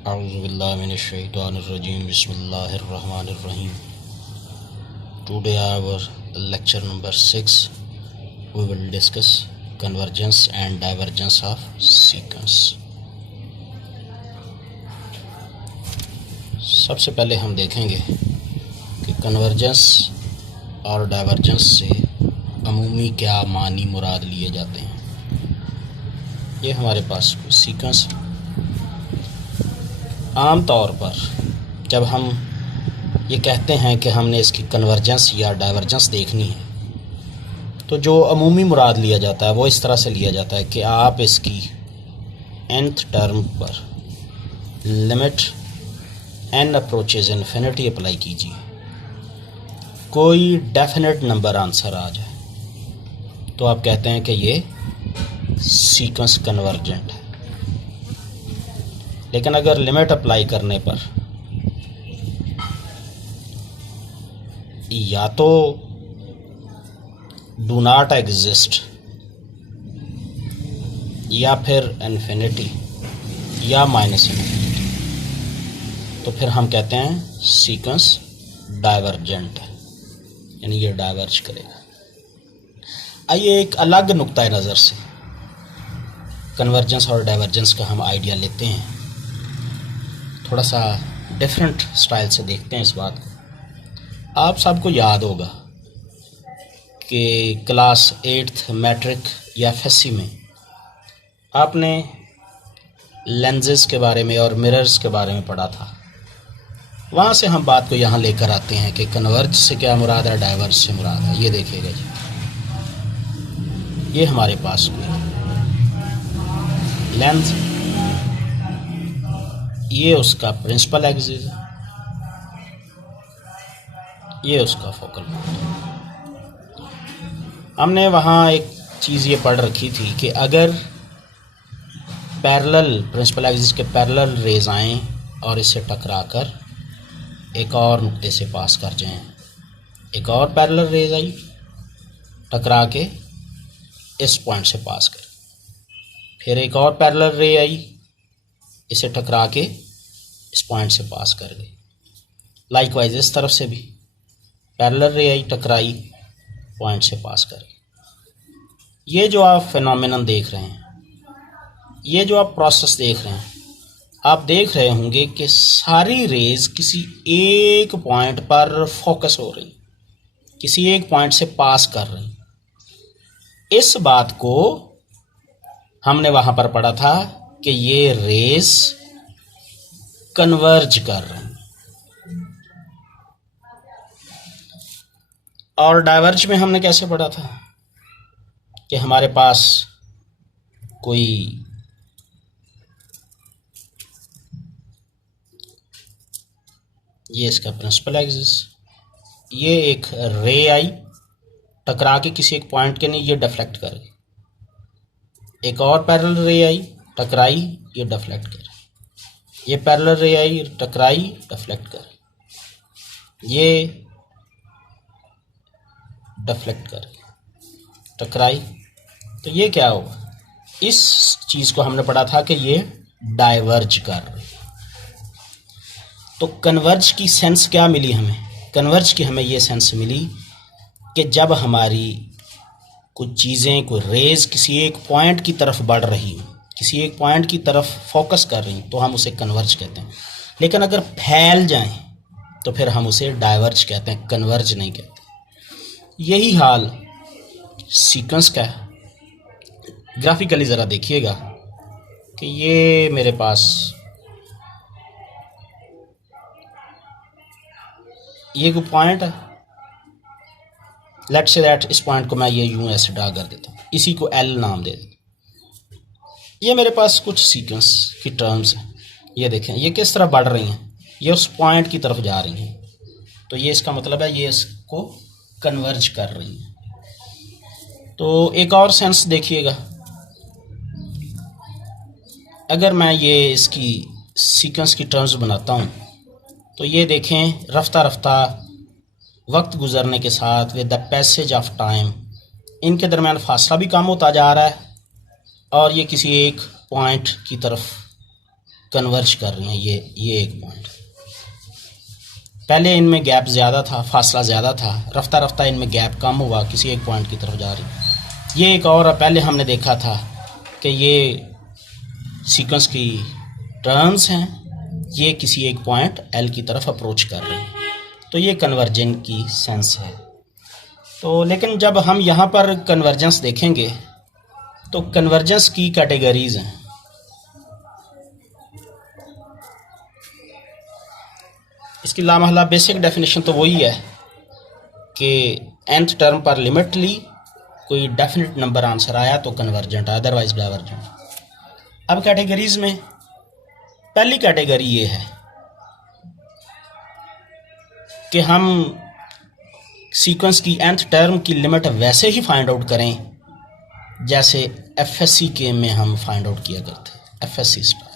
A'udzubillahiminash-shaytanir-rajim. Bismillahir-rahmanir-rahim. Today our lecture number 6 we will discuss convergence and divergence of sequence. सबसे पहले हम देखेंगे कि कन्वर्जेंस और डाइवर्जेंस से अमूमी क्या मानी मुराद लिए जाते हैं। ये हमारे पास सीक्वेंस आम तौर पर जब हम ये कहते हैं कि हमने इसकी कन्वर्जेंस या डाइवर्जेंस देखनी है तो जो अमूमी मुराद लिया जाता है वो इस तरह से लिया जाता है कि आप इसकी nth टर्म पर limit n approaches infinity apply कीजिए, कोई डेफिनेट नंबर आंसर आ जाए तो आप कहते हैं कि ये सीक्वेंस कन्वर्जेंट है। लेकिन अगर लिमिट अप्लाई करने पर या तो डू नॉट एग्जिस्ट या फिर इन्फिनिटी या माइनस इन्फिनिटी, तो फिर हम कहते हैं सीक्वेंस डाइवर्जेंट है, यानी ये डाइवर्ज करेगा। आइए एक अलग नुक्ता नज़र से कन्वर्जेंस और डाइवर्जेंस का हम आइडिया लेते हैं, थोड़ा सा डिफरेंट स्टाइल से देखते हैं इस बात को। आप सबको याद होगा कि क्लास 8th मैट्रिक या एफएससी में आपने लेंसेज के बारे में और मिरर्स के बारे में पढ़ा था। वहाँ से हम बात को यहाँ लेकर आते हैं कि कन्वर्ज से क्या मुराद है, डाइवर्ज से मुराद है। ये देखिएगा जी, ये हमारे पास कोई लेंस, ये उसका प्रिंसिपल एक्सिस है, ये उसका फोकल पॉइंट। हमने वहाँ एक चीज़ ये पढ़ रखी थी कि अगर पैरेलल प्रिंसिपल एक्सिस के पैरेलल रेज आएँ और इससे टकराकर एक और नुक्ते से पास कर जाएं, एक और पैरेलल रेज आई टकरा के इस पॉइंट से पास कर, फिर एक और पैरेलल रे आई इसे टकरा के इस पॉइंट से पास कर गई। लाइकवाइज इस तरफ से भी पैरेलल रे आई टकराई पॉइंट से पास कर गई। ये जो आप फिनोमेनन देख रहे हैं, ये जो आप प्रोसेस देख रहे हैं, आप देख रहे होंगे कि सारी रेज किसी एक पॉइंट पर फोकस हो रही, किसी एक पॉइंट से पास कर रही। इस बात को हमने वहां पर पढ़ा था कि ये रेज कन्वर्ज कर रही। और डाइवर्ज में हमने कैसे पढ़ा था कि हमारे पास कोई ये इसका प्रिंसिपल एक्सिस, ये एक रे आई टकरा के किसी एक पॉइंट के नहीं, ये डिफ्लेक्ट कर गई। एक और पैरेलल रे आई टकराई, ये डिफ्लेक्ट कर, ये पैरेलल रे आई टकराई डिफ्लेक्ट कर, ये डिफ्लेक्ट कर टकराई, तो ये क्या होगा? इस चीज़ को हमने पढ़ा था कि ये डाइवर्ज कर रही। तो कन्वर्ज की सेंस क्या मिली हमें? कन्वर्ज की हमें ये सेंस मिली कि जब हमारी कुछ चीज़ें, कोई रेज किसी एक पॉइंट की तरफ बढ़ रही हो, किसी एक पॉइंट की तरफ फोकस कर रही, तो हम उसे कन्वर्ज कहते हैं। लेकिन अगर फैल जाएं तो फिर हम उसे डाइवर्ज कहते हैं, कन्वर्ज नहीं कहते। यही हाल सीक्वेंस का है। ग्राफिकली ज़रा देखिएगा कि ये मेरे पास ये कोई पॉइंट है, लेट्स से दैट इस पॉइंट को मैं ये यूं ऐसे ड्रा कर देता हूँ, इसी को एल नाम दे देता हूँ। ये मेरे पास कुछ सीक्वेंस की टर्म्स हैं। ये देखें ये किस तरह बढ़ रही हैं, ये उस पॉइंट की तरफ जा रही हैं, तो ये इसका मतलब है ये इसको कन्वर्ज कर रही हैं। तो एक और सेंस देखिएगा, अगर मैं ये इसकी सीक्वेंस की टर्म्स बनाता हूँ तो ये देखें रफ्ता रफ्ता वक्त गुजरने के साथ with the passage of time इनके दरमियान फासला भी कम होता जा रहा है और ये किसी एक पॉइंट की तरफ कन्वर्ज कर रही हैं। ये एक पॉइंट, पहले इनमें गैप ज़्यादा था, फासला ज़्यादा था, रफ्ता रफ्ता इनमें गैप कम हुआ, किसी एक पॉइंट की तरफ जा रही। ये एक और पहले हमने देखा था कि ये सीक्वेंस की टर्म्स हैं, ये किसी एक पॉइंट एल की तरफ अप्रोच कर रहे हैं, तो ये कन्वर्जेंस की सेंस है। तो लेकिन जब हम यहाँ पर कन्वर्जेंस देखेंगे तो कन्वर्जेंस की कैटेगरीज हैं। इसकी लामहला बेसिक डेफिनेशन तो वही है कि nth टर्म पर लिमिट ली, कोई डेफिनेट नंबर आंसर आया तो कन्वर्जेंट, अदरवाइज डाइवर्जेंट। अब कैटेगरीज में पहली कैटेगरी ये है कि हम सीक्वेंस की nth टर्म की लिमिट वैसे ही फाइंड आउट करें जैसे एफएससी के में हम फाइंड आउट किया करते हैं, एफएससी स्टाइल।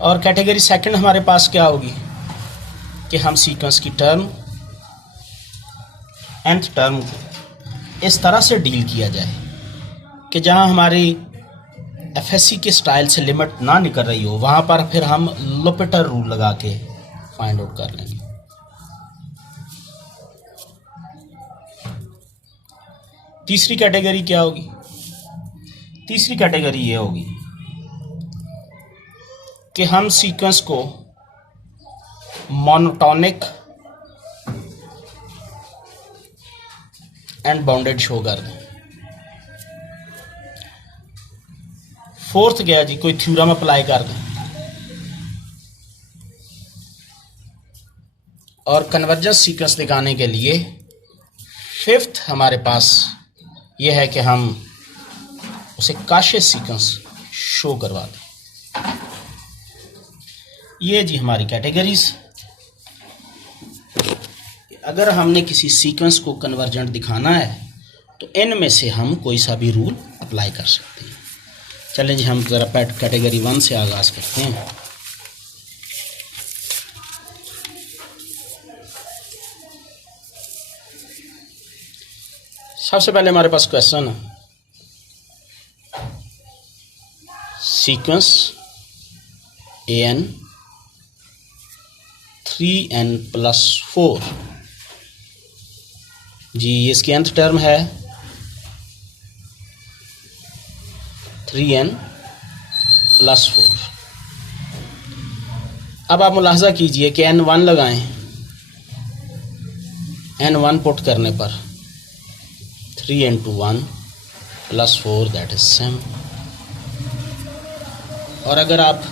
और कैटेगरी सेकंड हमारे पास क्या होगी कि हम सीक्वेंस की टर्म nth टर्म को इस तरह से डील किया जाए कि जहां हमारी एफएससी के स्टाइल से लिमिट ना निकल रही हो, वहां पर फिर हम लोपिटर रूल लगा के फाइंड आउट कर लेंगे। तीसरी कैटेगरी क्या होगी? तीसरी कैटेगरी ये होगी कि हम सीक्वेंस को मोनोटोनिक एंड बाउंडेड शो कर दें। फोर्थ गया जी, कोई थ्योरम अप्लाई कर दें। और कन्वर्जेंस सीक्वेंस दिखाने के लिए फिफ्थ हमारे पास ये है कि हम उसे काशियस सीक्वेंस शो करवा दें। ये जी हमारी कैटेगरीज। अगर हमने किसी सीक्वेंस को कन्वर्जेंट दिखाना है तो इनमें से हम कोई सा भी रूल अप्लाई कर सकते हैं। चलें जी, हम ज़रा कैटेगरी 1 से आगाज़ करते हैं। सबसे पहले हमारे पास क्वेश्चन है, सीक्वेंस an 3n+4 जी, इसकी nth टर्म है 3n+4। अब आप मुलाहजा कीजिए कि n1 लगाएं, n1 पुट करने पर 3 into 1 + 4 दैट इज 7। और अगर आप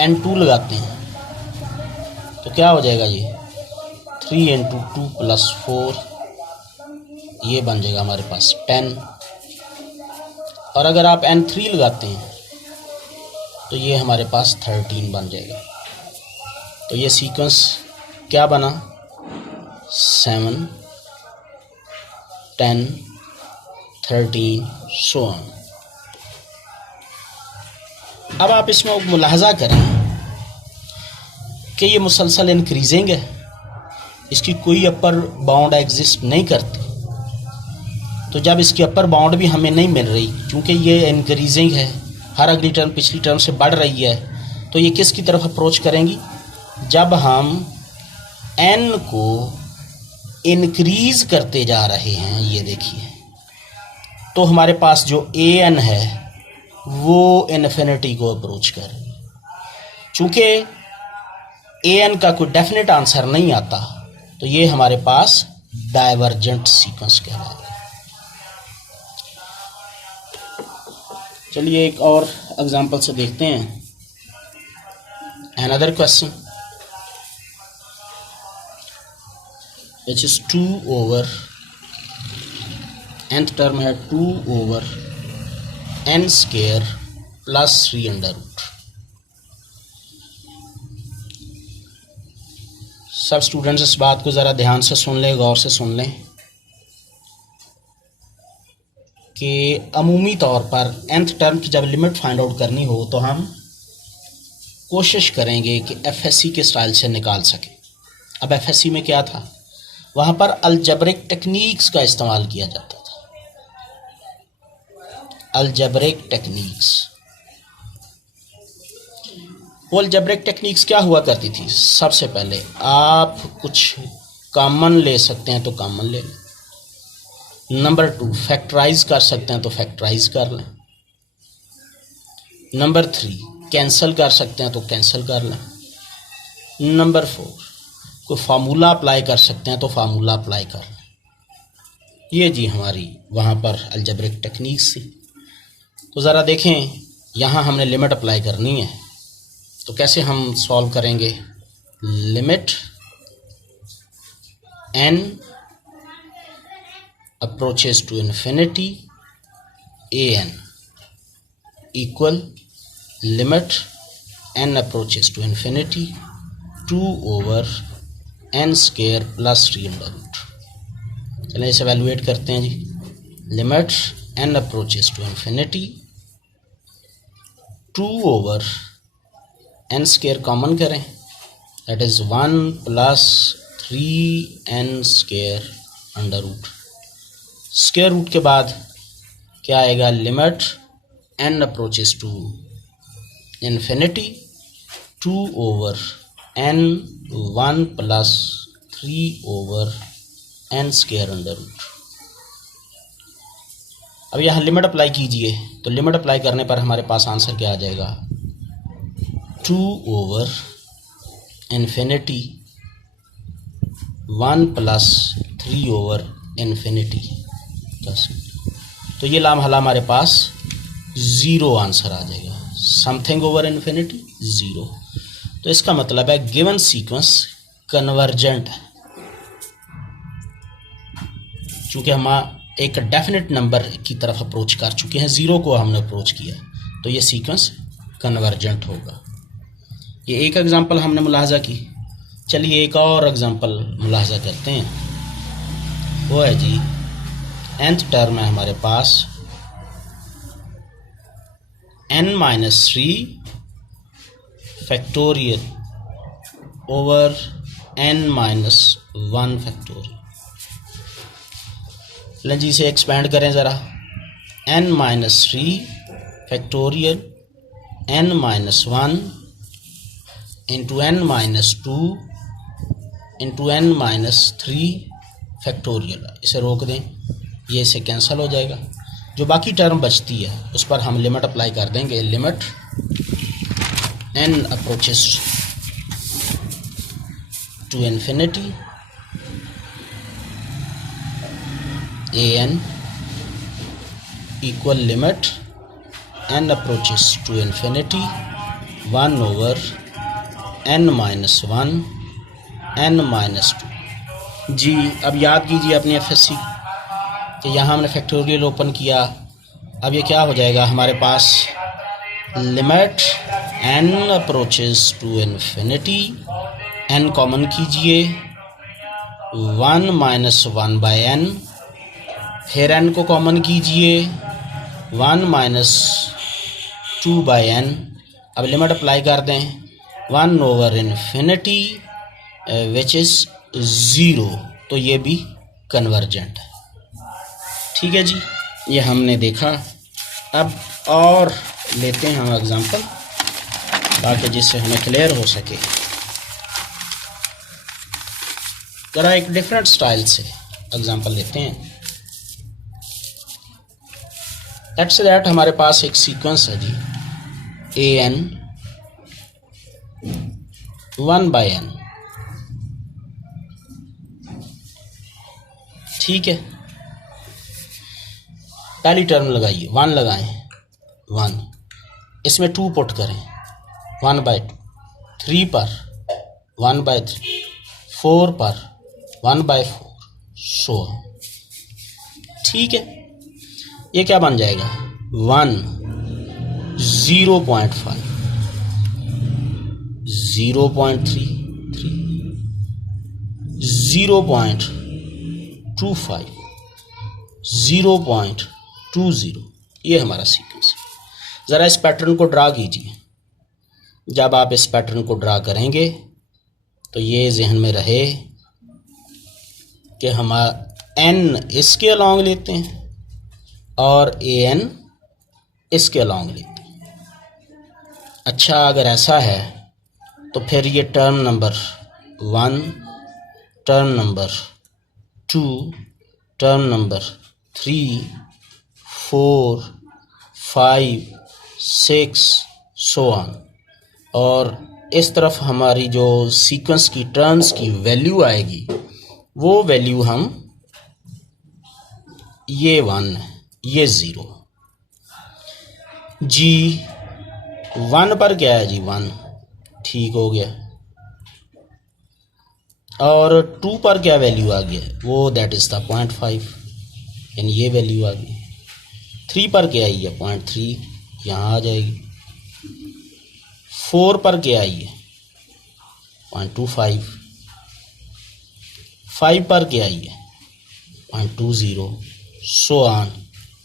n2 लगाते हैं तो क्या हो जाएगा जी? 3 into 2 + 4, ये बन जाएगा हमारे पास 10। और अगर आप n3 लगाते हैं तो ये हमारे पास 13 बन जाएगा। तो ये सीक्वेंस क्या बना? 7, 10, 13 so on। अब आप इसमें मुलाहजा करें कि ये मुसलसल इंक्रीजिंग है, इसकी कोई अपर बाउंड एग्जिस्ट नहीं करती। तो जब इसकी अपर बाउंड भी हमें नहीं मिल रही, क्योंकि ये इंक्रीजिंग है, हर अगली टर्म पिछली टर्म से बढ़ रही है, तो ये किसकी तरफ अप्रोच करेंगी? जब हम n को इंक्रीज करते जा रहे हैं, ये देखिए, तो हमारे पास जो an है वो इन्फिनिटी को अप्रोच कर रही है। चूँकि an का कोई डेफिनेट आंसर नहीं आता, तो ये हमारे पास डाइवर्जेंट सीक्वेंस कहलाएगा। चलिए एक और एग्जांपल से देखते हैं। Another question which is 2 over nth term है 2 over n square plus 3 under root। सब स्टूडेंट्स इस बात को ज़रा ध्यान से सुन लें, गौर से सुन लें कि अमूमी तौर पर nth टर्म की जब लिमिट फाइंड आउट करनी हो तो हम कोशिश करेंगे कि एफएससी के स्टाइल से निकाल सकें। अब एफएससी में क्या था? वहाँ पर अलजेब्रिक टेक्निक्स का इस्तेमाल किया जाता था। Algebraic techniques. वो अलजेब्रिक टेक्निक्स क्या हुआ करती थी? सबसे पहले आप कुछ कॉमन ले सकते हैं तो कॉमन ले लें। नंबर 2, फैक्टराइज कर सकते हैं तो फैक्टराइज कर लें। नंबर 3, कैंसिल कर सकते हैं तो कैंसिल कर लें। नंबर 4, कोई फार्मूला अप्लाई कर सकते हैं तो फार्मूला अप्लाई कर लें। ये जी हमारी वहाँ पर अलजेब्रिक टेक्निक्स थी। तो ज़रा देखें, यहाँ हमने लिमिट अप्लाई करनी है, तो कैसे हम सॉल्व करेंगे? Limit n approaches to infinity an equal limit n approaches to infinity 2 over n square plus 3 under root. चलें इसे एवेलुएट करते हैं जी। Limit n approaches to infinity 2 over n square common करें, that is 1 plus 3n square under root. Square root के बाद क्या आएगा? Limit n approaches to infinity 2 over n 1 plus 3 over n square under root. अब यहाँ limit apply कीजिए, तो limit apply करने पर हमारे पास आंसर क्या आ जाएगा? 2 over infinity 1 plus 3 over infinity. तो ये लामहला हमारे पास 0 आंसर आ जाएगा। Something over infinity 0। तो इसका मतलब है गिवन सीक्वेंस कन्वर्जेंट है। चूँकि हम एक डेफिनेट नंबर की तरफ अप्रोच कर चुके हैं, 0 को हमने अप्रोच किया, तो ये सीक्वेंस कन्वर्जेंट होगा। ये एक एग्जांपल हमने मुलाहजा की। चलिए एक और एग्जांपल मुलाहजा करते हैं। वो है जी nth टर्म है हमारे पास n-3 factorial over n-1 factorial. लें जी इसे एक्सपेंड करें ज़रा। n-3 factorial n-1 into n-2 into n-3 factorial. इसे रोक दें, ये इसे कैंसिल हो जाएगा। जो बाकी टर्म बचती है उस पर हम लिमिट अप्लाई कर देंगे। Limit n approaches to infinity an equal limit n approaches to infinity 1 over n-1 n-2। जी अब याद कीजिए अपनी FSC कि यहाँ हमने फैक्टोरियल ओपन किया। अब ये क्या हो जाएगा हमारे पास? Limit n approaches to infinity, n common कीजिए, 1 माइनस 1 बाय n, फिर n को कॉमन कीजिए, 1 माइनस 2 बाय n। अब लिमिट अप्लाई कर दें, 1 ओवर इन्फिनिटी विच इज़ 0। तो ये भी कन्वर्जेंट है। ठीक है जी, ये हमने देखा। अब और लेते हैं हम एग्जांपल, ताकि जिससे हमें क्लियर हो सके। ज़रा एक डिफरेंट स्टाइल से एग्जांपल लेते हैं। लेट्स से दैट हमारे पास एक सीक्वेंस है जी an 1 बाय n। ठीक है, पहली टर्म लगाइए, 1 लगाएं, 1, इसमें 2 पुट करें, 1 बाय 2, 3 पर 1 बाय 3, 4 पर 1 बाय 4, सो। ठीक है, ये क्या बन जाएगा? 1 0.5 0.3 0.25 0.20। ये हमारा सीक्वेंस है। ज़रा इस पैटर्न को ड्रा कीजिए। जब आप इस पैटर्न को ड्रा करेंगे तो ये जहन में रहे कि हम n इसके अलॉन्ग लेते हैं और an इसके अलॉन्ग लेते हैं। अच्छा, अगर ऐसा है तो फिर ये term number 1, term number 2, term number 3, 4, 5, 6 so on, और इस तरफ हमारी जो सीक्वेंस की टर्म्स की वैल्यू आएगी वो वैल्यू हम ये 1 ये 0 जी 1 पर क्या है जी 1, ठीक हो गया। और 2 पर क्या वैल्यू आ गया, वो दैट इज़ द 0.5, यानी ये वैल्यू आ गई। 3 पर क्या आई है 0.3, यहाँ आ जाएगी। 4 पर क्या आई है 0.25, 5 पर क्या आई है 0.20, सो ऑन,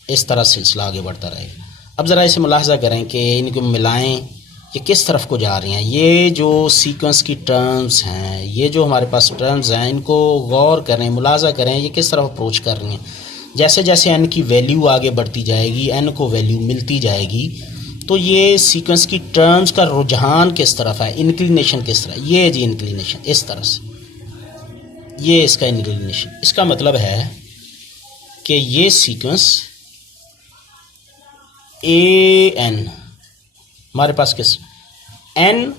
इस तरह सिलसिला आगे बढ़ता रहेगा। अब ज़रा इसे मुलाहजा करें कि इनको मिलाएं, ये किस तरफ को जा रही हैं। ये जो सीक्वेंस की टर्म्स हैं, ये जो हमारे पास टर्म्स हैं, इनको गौर करें, मुलाहजा करें, ये किस तरफ अप्रोच कर रही हैं। जैसे जैसे एन की वैल्यू आगे बढ़ती जाएगी, एन को वैल्यू मिलती जाएगी, तो ये सीक्वेंस की टर्म्स का रुझान किस तरफ है, इंक्लिनेशन किस तरह, ये जी इंक्लिनेशन इस तरह से, ये इसका इंक्लिनेशन। इसका मतलब है कि ये सीक्वेंस ए एन हमारे पास किस एन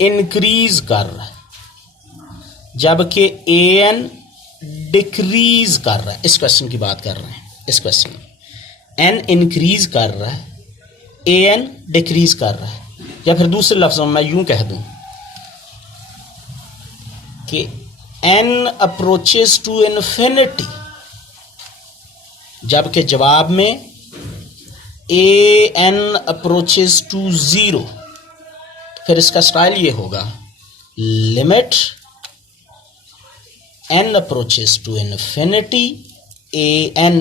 इंक्रीज कर रहा है, जबकि ए एन डिक्रीज कर रहा है। इस क्वेश्चन की बात कर रहे हैं, इस क्वेश्चन में एन इंक्रीज कर रहा है, ए एन डिक्रीज कर रहा है। या फिर दूसरे लफ्ज़ों में मैं यूं कह दूं कि एन अप्रोचेस टू इन्फिनिटी, जबकि जवाब में ए एन अप्रोचेस टू 0। फिर इसका स्टाइल ये होगा, limit n approaches to infinity a n,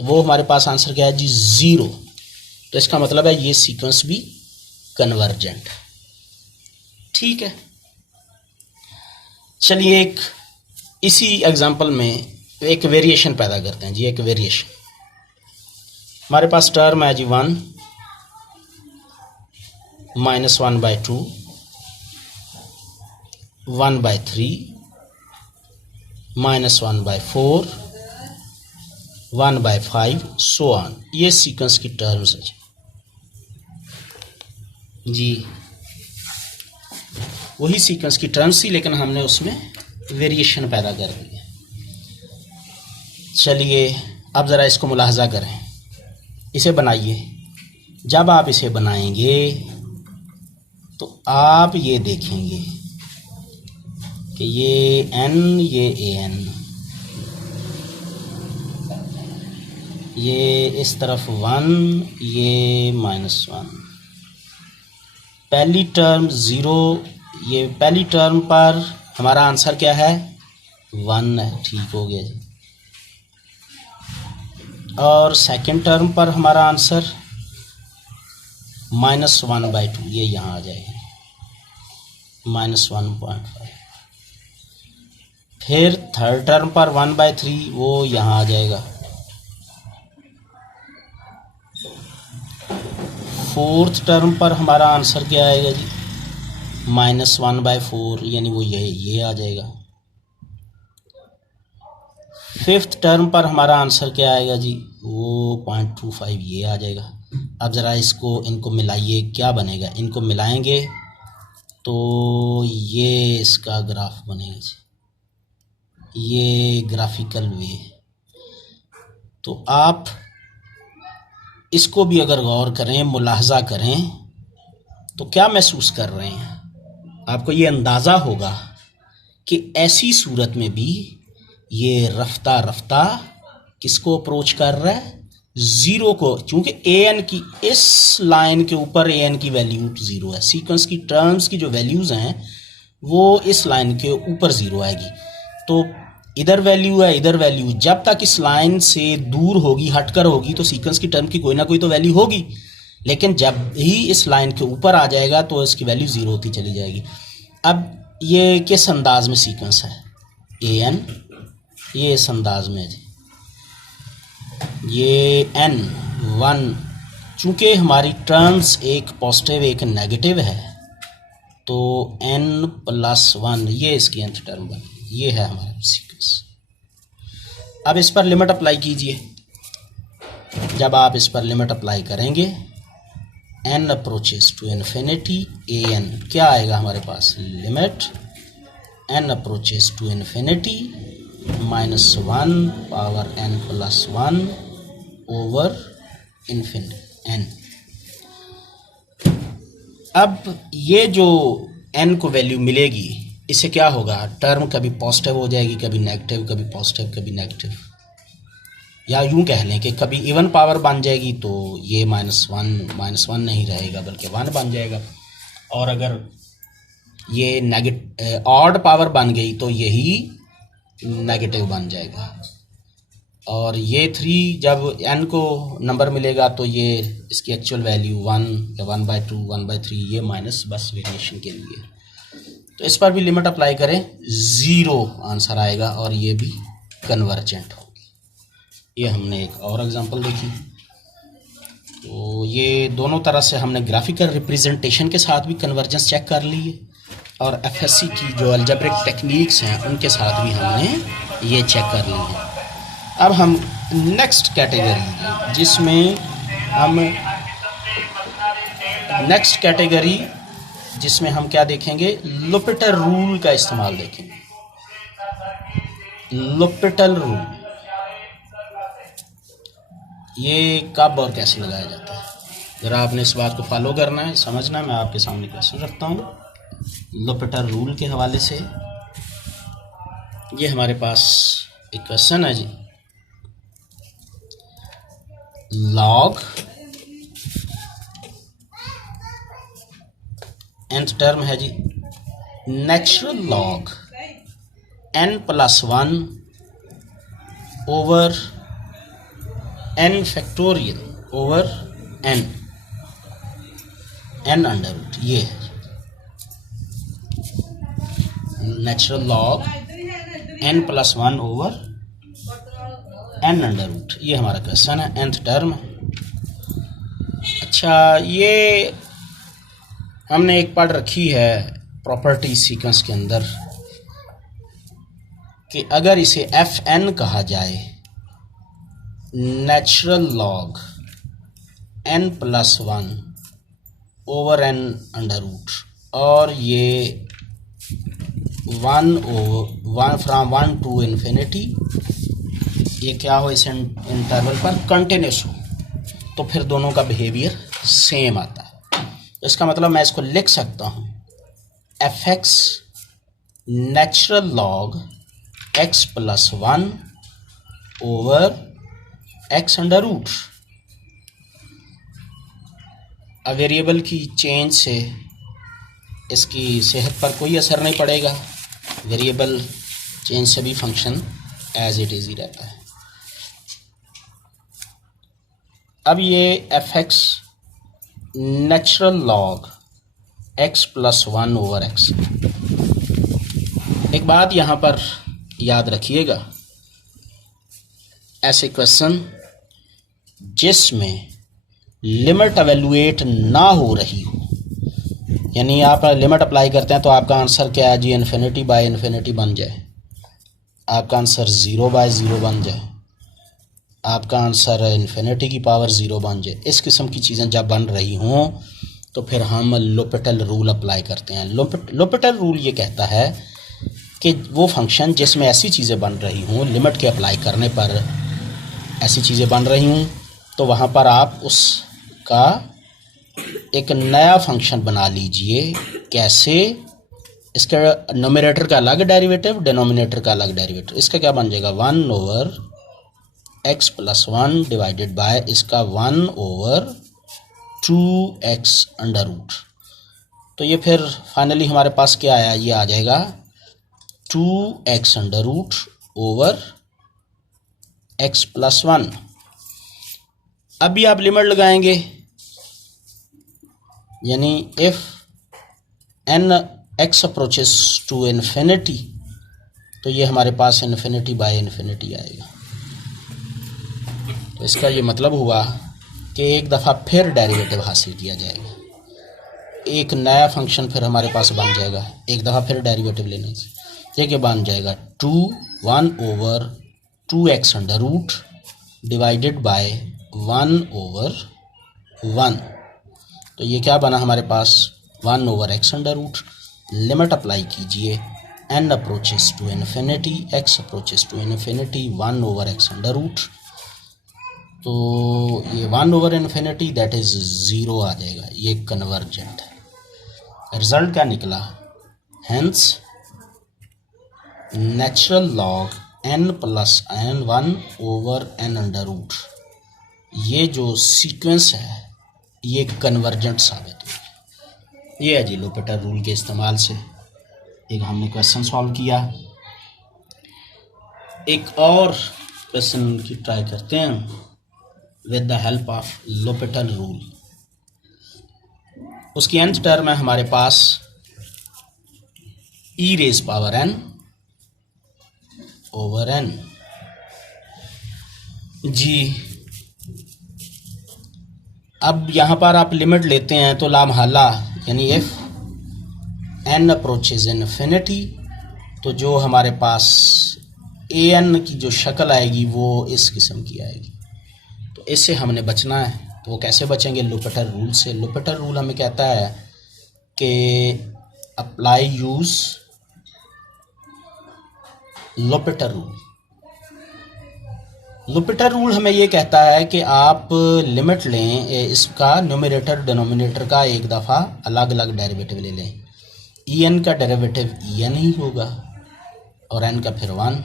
वो हमारे पास आंसर क्या है जी 0। तो इसका मतलब है ये सीक्वेंस भी कन्वर्जेंट, ठीक है। चलिए एक इसी एग्जांपल में एक वेरिएशन पैदा करते हैं जी। एक वेरिएशन, हमारे पास टर्म है जी 1 -1/2, 1/3, -1/4, 1/5 सो ऑन। ये सीक्वेंस की टर्म्स है जी, वही सीक्वेंस की टर्म्स थी, लेकिन हमने उसमें वेरिएशन पैदा कर दी है। चलिए अब ज़रा इसको मुलाहजा करें, इसे बनाइए। जब आप इसे बनाएंगे तो आप ये देखेंगे कि ये एन, ये ए एन, ये इस तरफ 1, ये -1, पहली टर्म 0, ये पहली टर्म पर हमारा आंसर क्या है 1 है, ठीक हो गया जी। और सेकंड टर्म पर हमारा आंसर -1/2, ये यहाँ आ जाएगा -1.5। फिर थर्ड टर्म पर 1/3, वो यहाँ आ जाएगा। फोर्थ टर्म पर हमारा आंसर क्या आएगा जी -1/4, यानी वो ये आ जाएगा। फिफ्थ टर्म पर हमारा आंसर क्या आएगा जी, वो 0.25, ये आ जाएगा। अब ज़रा इनको मिलाइए, क्या बनेगा। इनको मिलाएंगे तो ये इसका ग्राफ बनेगा जी, ये ग्राफिकल वे। तो आप इसको भी अगर गौर करें, मुलाहजा करें, तो क्या महसूस कर रहे हैं, आपको ये अंदाज़ा होगा कि ऐसी सूरत में भी ये रफ्ता रफ्ता किसको अप्रोच कर रहा है 0 को, क्योंकि ए एन की इस लाइन के ऊपर ए एन की वैल्यू 0 है। सीक्वेंस की टर्म्स की जो वैल्यूज़ हैं वो इस लाइन के ऊपर 0 आएगी। तो इधर वैल्यू है, इधर वैल्यू, जब तक इस लाइन से दूर होगी, हटकर होगी, तो सीक्वेंस की टर्म की कोई ना कोई तो वैल्यू होगी। लेकिन जब ही इस लाइन के ऊपर आ जाएगा तो इसकी वैल्यू 0 होती चली जाएगी। अब ये किस अंदाज में सीक्वेंस है ए एन, ये इस अंदाज में है जी, ये एन 1, चूँकि हमारी टर्म्स एक पॉजिटिव एक नेगेटिव है तो n+1 ये इसकी nth टर्म बनी, ये है हमारा सीक्वेंस। अब इस पर लिमिट अप्लाई कीजिए। जब आप इस पर लिमिट अप्लाई करेंगे n approaches to infinity an, क्या आएगा हमारे पास, limit n approaches to infinity -1 power n+1 over infinity n। अब ये जो n को वैल्यू मिलेगी, इससे क्या होगा, टर्म कभी पॉजिटिव हो जाएगी, कभी नेगेटिव, कभी पॉजिटिव कभी नेगेटिव, या यूं कह लें कि कभी इवन पावर बन जाएगी तो ये -1 नहीं रहेगा बल्कि 1 बन जाएगा, और अगर ये ऑड पावर बन गई तो यही नेगेटिव बन जाएगा। और ये 3 जब n को नंबर मिलेगा तो ये इसकी एक्चुअल वैल्यू 1 या 1/2 1/3 ये माइनस बस वेरिएशन के लिए। तो इस पर भी लिमिट अप्लाई करें, 0 आंसर आएगा और ये भी कन्वर्जेंट होगी। ये हमने एक और एग्जांपल देखी। तो ये दोनों तरह से हमने ग्राफिकल रिप्रेजेंटेशन के साथ भी कन्वर्जेंस चेक कर ली है, और एफएससी की जो अलजेब्रिक टेक्निक्स हैं उनके साथ भी हमने ये चेक कर ली है। अब हम नेक्स्ट कैटेगरी जिसमें हम क्या देखेंगे, लोपिटल रूल का इस्तेमाल देखेंगे। लोपिटल रूल ये कब और कैसे लगाया जाता है, ज़रा आपने इस बात को फॉलो करना है, समझना। मैं आपके सामने क्वेश्चन रखता हूँ लोपिटल रूल के हवाले से। ये हमारे पास एक क्वेश्चन है जी, लॉग nth टर्म है जी natural log n+1 over n factorial over n under root, ये है natural log n+1 over n under root, ये हमारा क्वेश्चन है, nth टर्म। अच्छा, ये हमने एक पढ़ रखी है प्रॉपर्टी सीक्वेंस के अंदर कि अगर इसे fn कहा जाए, natural log n+1 over n under root, और ये 1 फ्रॉम 1 टू इन्फिनिटी, ये क्या हो, इस इंटरवल पर कंटिन्यूस हो, तो फिर दोनों का बिहेवियर सेम आता है। इसका मतलब मैं इसको लिख सकता हूँ fx natural log x+1 over x under root. Variable की चेंज से इसकी सेहत पर कोई असर नहीं पड़ेगा, वेरिएबल चेंज से भी फंक्शन एज इट इज़ ही रहता है। अब ये fx natural log x+1 over x, एक बात यहाँ पर याद रखिएगा, ऐसे क्वेश्चन जिसमें लिमिट एवेलुएट ना हो रही हो, यानी आप लिमिट अप्लाई करते हैं तो आपका आंसर क्या है जी, इन्फिनिटी बाय इन्फिनिटी बन जाए, आपका आंसर 0/0 बन जाए, आपका आंसर इन्फिनिटी की पावर 0 बन जाए। इस किस्म की चीज़ें जब बन रही हों तो फिर हम लोपिटल रूल अप्लाई करते हैं। लोपिटल रूल ये कहता है कि वो फंक्शन जिसमें ऐसी चीज़ें बन रही हों, लिमिट के अप्लाई करने पर ऐसी चीज़ें बन रही हों, तो वहाँ पर आप उसका एक नया फंक्शन बना लीजिए। कैसे, इसका नोमिनेटर का अलग डेरिवेटिव, डिनोमिनेटर का अलग डेरिवेटिव। इसका क्या बन जाएगा, 1 ओवर x+1 डिवाइडेड बाय इसका 1 ओवर 2x अंडर रूट। तो ये फिर फाइनली हमारे पास क्या आया, ये आ जाएगा 2x under root over x+1। अब भी आप लिमिट लगाएंगे, यानी if x approaches to infinity, तो ये हमारे पास इन्फिनिटी बाय इन्फिनिटी आएगा। तो इसका ये मतलब हुआ कि एक दफ़ा फिर डेरिवेटिव हासिल किया जाएगा, एक नया फंक्शन फिर हमारे पास बन जाएगा। एक दफ़ा फिर डेरिवेटिव लेने से देखिए बन जाएगा 1/2x under root divided by 1/1। तो ये क्या बना हमारे पास 1/x under root. Limit apply कीजिए, n approaches to infinity, x approaches to infinity, 1/x under root. तो ये 1/इन्फिनिटी दैट इज़ 0 आ जाएगा, ये कन्वर्जेंट है। रिजल्ट क्या निकला, hence natural log n plus n 1/n under root, ये जो सीक्वेंस है ये कन्वर्जेंट साबित हुआ। ये है जी लोपिटर रूल के इस्तेमाल से एक हमने क्वेश्चन सॉल्व किया। एक और क्वेश्चन की ट्राई करते हैं with the help of L'Hopital rule. उसकी nth टर्म है हमारे पास e⁻n/n जी। अब यहाँ पर आप लिमिट लेते हैं तो लामहला यानी इफ n अप्रोचेज इन्फिनिटी, तो जो हमारे पास an की जो शक्ल आएगी वो इस किस्म की आएगी। तो इससे हमने बचना है, तो वो कैसे बचेंगे, लोपिटर रूल से। लोपिटर रूल हमें कहता है कि अप्लाई यूज लोपिटर रूल। लोपिटर रूल हमें ये कहता है कि आप लिमिट लें, इसका न्यूमरेटर डिनोमिनेटर का एक दफ़ा अलग अलग डेरिवेटिव ले लें। en का डेरिवेटिव en ही होगा और n का फिर 1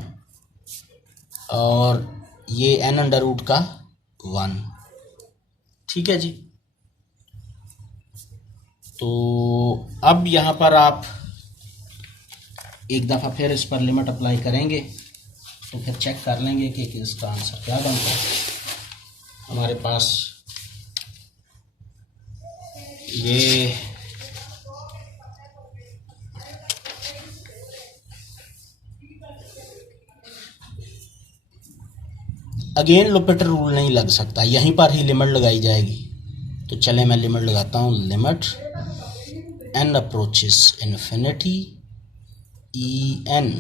और ये n अंडर रूट का 1। ठीक है जी। तो अब यहाँ पर आप एक दफ़ा फिर इस पर लिमिट अप्लाई करेंगे तो फिर चेक कर लेंगे कि इसका आंसर क्या बनता है। हमारे पास ये अगेन लोपिटर रूल नहीं लग सकता, यहीं पर ही लिमिट लगाई जाएगी। तो चले मैं लिमिट लगाता हूँ, limit n approaches infinity en,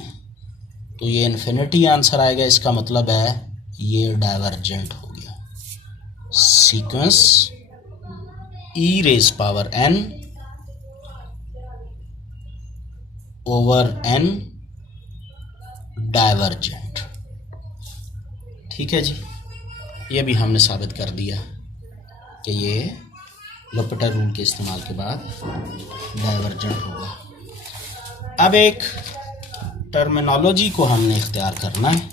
तो ये इन्फिनिटी आंसर आएगा। इसका मतलब है ये डाइवर्जेंट हो गया। Sequence e⁻n/n divergent. ठीक है जी, ये भी हमने साबित कर दिया कि ये लोपिटर रूल के इस्तेमाल के बाद डाइवर्जेंट होगा। अब एक टर्मिनोलॉजी को हमने इख्तियार करना है,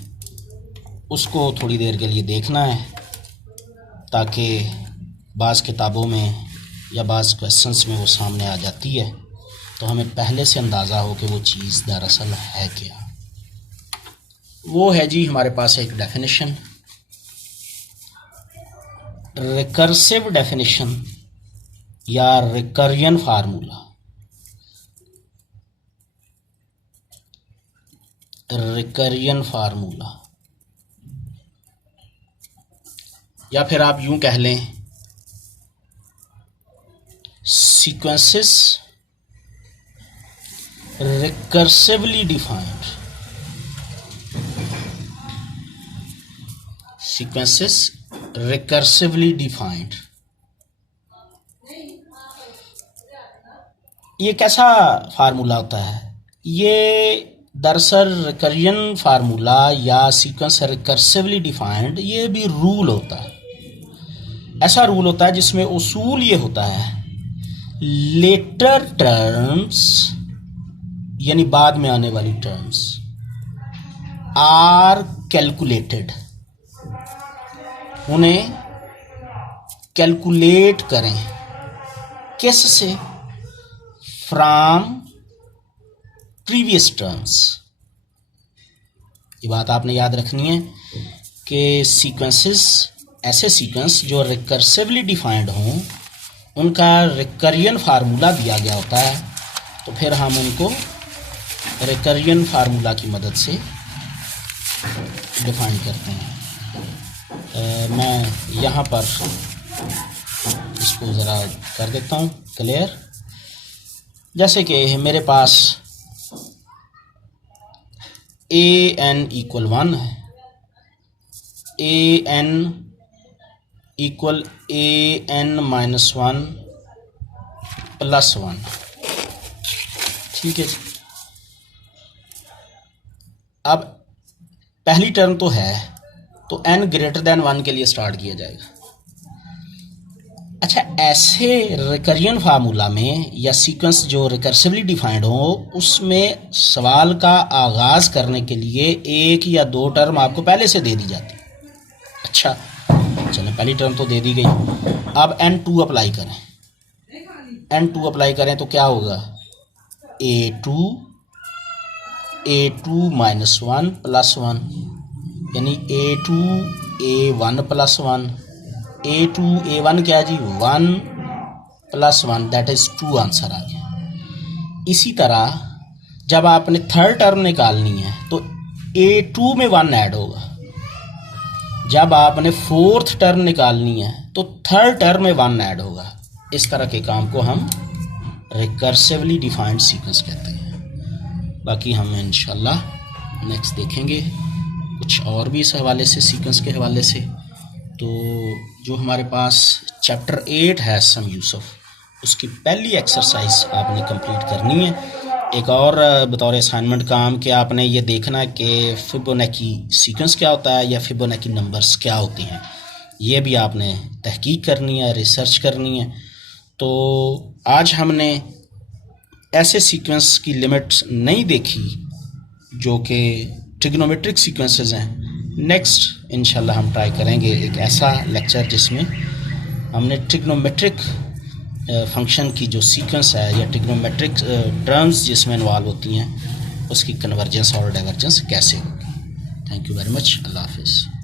उसको थोड़ी देर के लिए देखना है ताकि बाज़ किताबों में या बाज़ क्वेश्चंस में वो सामने आ जाती है तो हमें पहले से अंदाज़ा हो कि वो चीज़ दरअसल है क्या। वो है जी हमारे पास एक डेफिनेशन, रिकर्सिव डेफिनेशन या रिकरियन फार्मूला। रिकरियन फार्मूला या फिर आप यूं कह लें sequences recursively defined. Sequences recursively defined, ये कैसा फार्मूला होता है? ये दरअसल रिकरियन फार्मूला या सीक्वेंस रिकर्सिवली डिफाइंड ये भी रूल होता है। ऐसा रूल होता है जिसमें उसूल ये होता है लेटर टर्म्स यानी बाद में आने वाली टर्म्स आर कैलकुलेटेड, उन्हें कैलकुलेट करें किस से, फ्रॉम प्रीवियस टर्म्स। ये बात आपने याद रखनी है कि सीक्वेंसेस, ऐसे सीक्वेंस जो रिकर्सिवली डिफाइंड हों उनका रिकरियन फार्मूला दिया गया होता है, तो फिर हम उनको रिकरियन फार्मूला की मदद से डिफाइन करते हैं। मैं यहाँ पर इसको ज़रा कर देता हूँ क्लियर। जैसे कि मेरे पास ए एन इक्वल 1 है, A N equal A N minus 1 plus 1, ठीक है जी। अब पहली टर्म तो है, तो n ग्रेटर देन 1 के लिए स्टार्ट किया जाएगा। अच्छा, ऐसे रिकरियन फार्मूला में या सीक्वेंस जो रिकर्सिवली डिफाइंड हो, उसमें सवाल का आगाज़ करने के लिए एक या दो टर्म आपको पहले से दे दी जाती है। अच्छा चलें, पहली टर्म तो दे दी गई। अब n2 अप्लाई करें, n2 अप्लाई करें तो क्या होगा, a2 माइनस 1 प्लस 1, यानी a2 a1 plus 1, a2 a1 क्या जी 1 प्लस 1, दैट इज़ 2 आंसर आ गया। इसी तरह जब आपने थर्ड टर्म निकालनी है तो a2 में 1 ऐड होगा। जब आपने फोर्थ टर्म निकालनी है तो थर्ड टर्म में 1 ऐड होगा। इस तरह के काम को हम रिकर्सिवली डिफाइंड सीक्वेंस कहते हैं। बाकी हम इंशाल्लाह नेक्स्ट देखेंगे कुछ और भी इस हवाले से, सीक्वेंस के हवाले से। तो जो हमारे पास चैप्टर 8 है सम यूसुफ, उसकी पहली एक्सरसाइज आपने कंप्लीट करनी है। एक और बतौर असाइनमेंट काम कि आपने ये देखना कि फिबोनाची सीक्वेंस क्या होता है या फिबोनाची नंबर्स क्या होते हैं, ये भी आपने तहकीक करनी है, रिसर्च करनी है। तो आज हमने ऐसे सीक्वेंस की लिमिट्स नहीं देखी जो कि ट्रिग्नोमेट्रिक सीक्वेंसेस हैं। नेक्स्ट इंशाल्लाह हम ट्राई करेंगे एक ऐसा लेक्चर जिसमें हमने ट्रिग्नोमेट्रिक फंक्शन की जो सीक्वेंस है या ट्रिग्नोमेट्रिक टर्म्स जिसमें इन्वॉल्व होती हैं, उसकी कन्वर्जेंस और डाइवर्जेंस कैसे होगी। Thank you very much. अल्लाह हाफिज़।